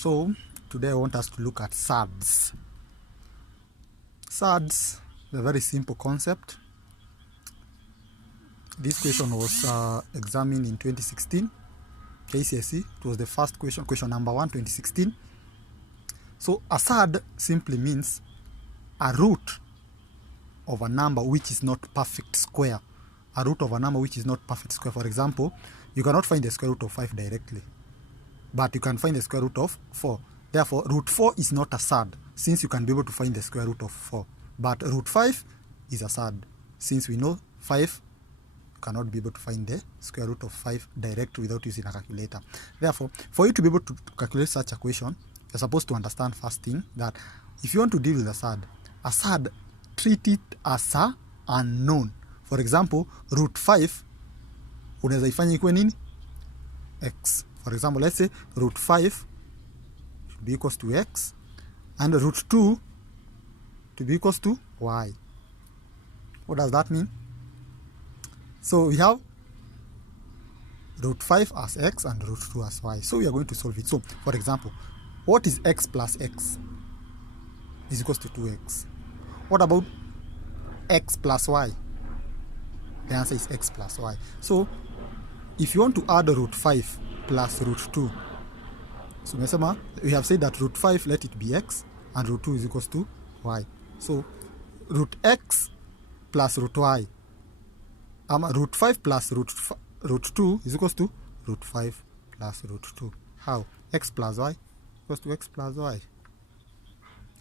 So today I want us to look at surds. Surds is a very simple concept. This question was examined in 2016 KCSE. It was the first question number 1, 2016. So a surd simply means a root of a number which is not perfect square. A root of a number which is not perfect square. For example, you cannot find the square root of 5 directly, but you can find the square root of 4. Therefore, root 4 is not a surd, since you can be able to find the square root of 4. But root 5 is a surd, since we know 5, you cannot be able to find the square root of 5 directly without using a calculator. Therefore, for you to be able to calculate such a question, you're supposed to understand first thing that if you want to deal with a surd, treat it as a unknown. For example, root 5 unaweza ifanya ikuwe nini? X. For example, let's say root 5 should be equals to x, and root 2 to be equals to y. What does that mean? So we have root 5 as x and root 2 as y. So we are going to solve it. So, for example, what is x plus x? Is equals to 2x. What about x plus y? The answer is x plus y. So, if you want to add root 5 plus root 2, so we have said that root 5, let it be x, and root 2 is equals to y. So, root x plus root y, root 5 plus root 2 is equals to root 5 plus root 2. How? X plus y equals to x plus y. Are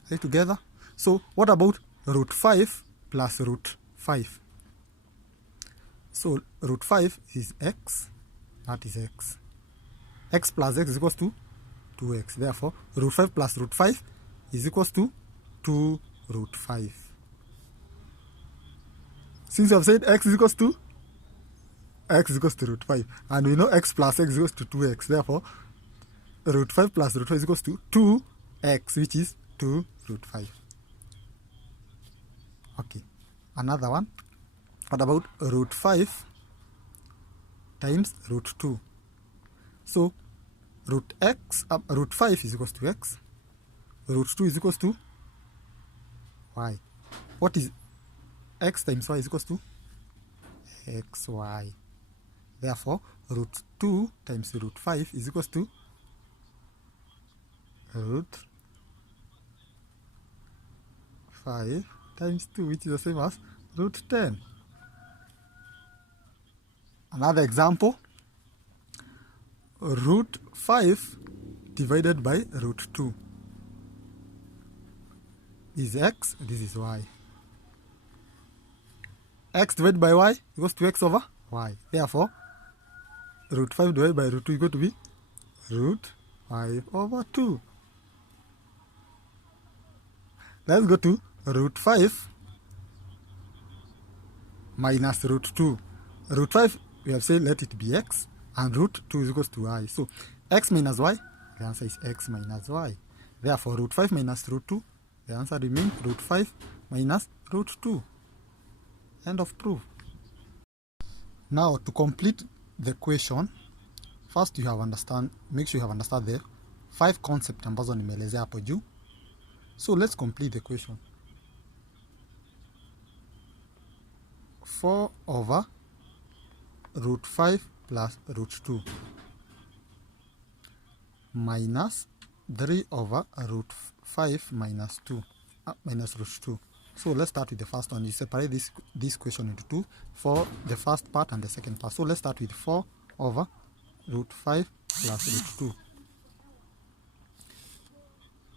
they together? So, what about root 5 plus root 5? So, root 5 is x, that is x. X plus x is equals to 2x. Therefore, root 5 plus root 5 is equals to 2 root 5. Since we have said x is equals to root 5, and we know x plus x is equals to 2x, therefore, root 5 plus root 5 is equals to 2x, which is 2 root 5. Okay, another one. What about root 5 times root 2? So, root 5 is equals to x, root 2 is equals to y. What is x times y is equals to xy. Therefore, root 2 times root 5 is equals to root 5 times 2, which is the same as root 10. Another example, root 5 divided by root 2 is x, this is y. X divided by y equals to x over y. Therefore, root 5 divided by root 2 is going to be root 5 over 2. Let's go to root 5 minus root 2. Root 5, we have said let it be x, and root 2 is equals to y. So, x minus y, the answer is x minus y. Therefore, root 5 minus root 2, the answer remains root 5 minus root 2. End of proof. Now, to complete the question, first make sure you have understood the 5 concepts ambazo nimeelezea hapo juu. So, let's complete the question. 4 over root 5 plus root 2 minus 3 over root 5 minus 2 minus root 2. So let's start with the first one. You separate this question into two for the first part and the second part. So let's start with 4 over root 5 plus root 2.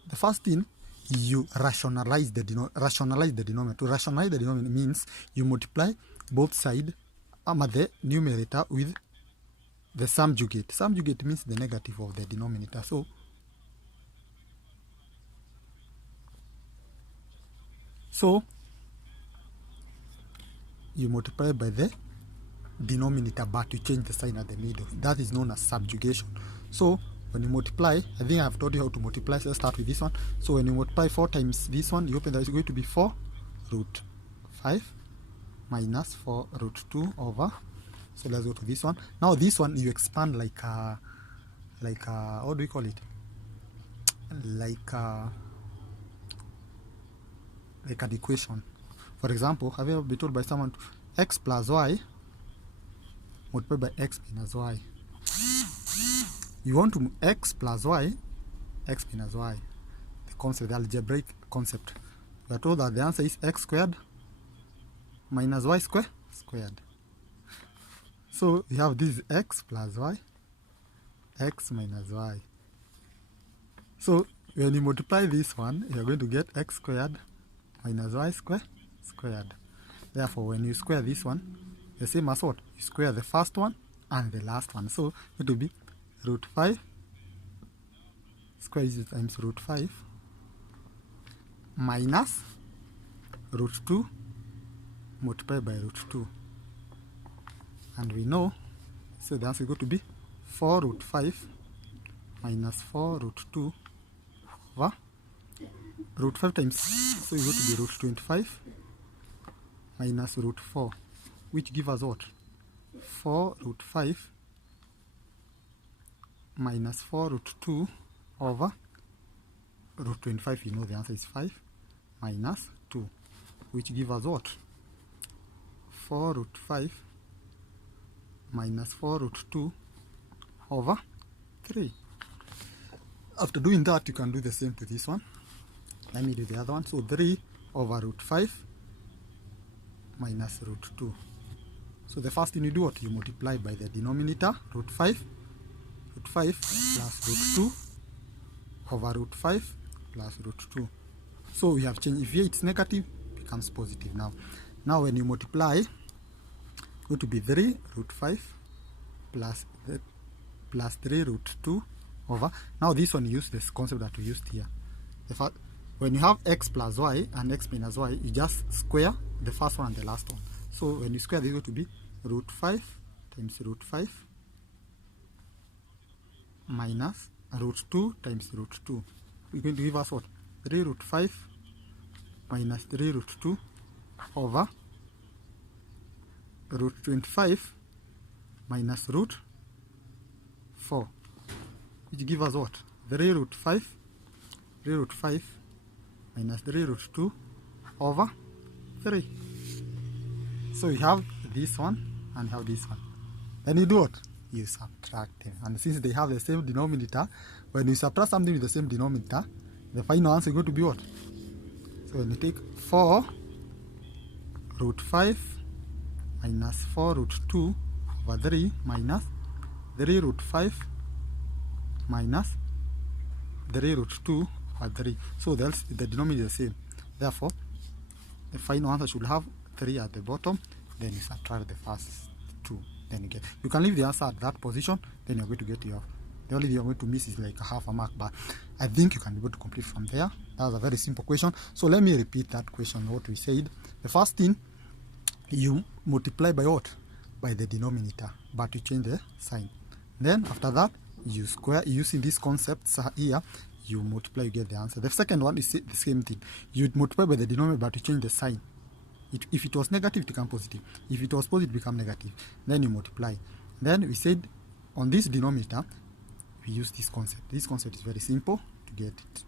The first thing, you rationalize the denominator. To rationalize the denominator means you multiply both sides the numerator with the subjugate. Subjugate means the negative of the denominator. So you multiply by the denominator, but you change the sign at the middle. That is known as subjugation. So when you multiply, I think I've taught you how to multiply, so let's start with this one. So when you multiply 4 times this one, you open that, is going to be 4 root 5 minus 4 root 2 over, so let's go to this one. Now this one you expand like what do we call it? like an equation. For example, have you ever been told by someone x plus y multiplied by x minus y? You want to x plus y, x minus y. The concept, the algebraic concept. We are told that the answer is x squared minus y squared. So you have this x plus y, x minus y. So when you multiply this one, you're going to get x squared minus y squared. Therefore, when you square this one, the same as what? You square the first one and the last one. So it will be root 5 square is times root 5 minus root 2 multiplied by root 2. And we know, so the answer is going to be 4 root 5 minus 4 root 2 over root 5 times, so it's going to be root 25 minus root 4, which gives us what? 4 root 5 minus 4 root 2 over root 25, you know the answer is 5, minus 2, which gives us what? 4 root 5 minus 4 root 2 over 3. After doing that, you can do the same to this one. Let me do the other one. So 3 over root 5 minus root 2. So the first thing you do, what? You multiply by the denominator, root 5 plus root 2 over root 5 plus root 2. So we have changed. If here it's negative, it becomes positive now. Now when you multiply, it's going to be 3 root 5 plus 3 root 2 over. Now this one, use this concept that we used here. When you have x plus y and x minus y, you just square the first one and the last one. So when you square, this is going to be root 5 times root 5 minus root 2 times root 2. It's going to give us what? 3 root 5 minus 3 root 2 over root 25 minus root 4, which gives us what? 3 root 5 minus 3 root 2 over 3. So you have this one and have this one. Then you do what? You subtract them. And since they have the same denominator, when you subtract something with the same denominator, the final answer is going to be what? So when you take 4 root 5 minus 4 root 2 over 3 minus 3 root 5 minus 3 root 2 over 3. So the denominator is the same. Therefore, the final answer should have 3 at the bottom. Then you subtract the first 2. Then you get. You can leave the answer at that position. Then you're going to get your. The only thing you're going to miss is like a half a mark. But I think you can be able to complete from there. That was a very simple question. So let me repeat that question. What we said. The first thing, you multiply by what? By the denominator, but you change the sign. Then after that, you square using these concepts here. You multiply, you get the answer. The second one is the same thing. You multiply by the denominator, but you change the sign. If it was negative, it becomes positive. If it was positive, it becomes negative. Then you multiply. Then we said on this denominator, we use this concept. This concept is very simple to get it.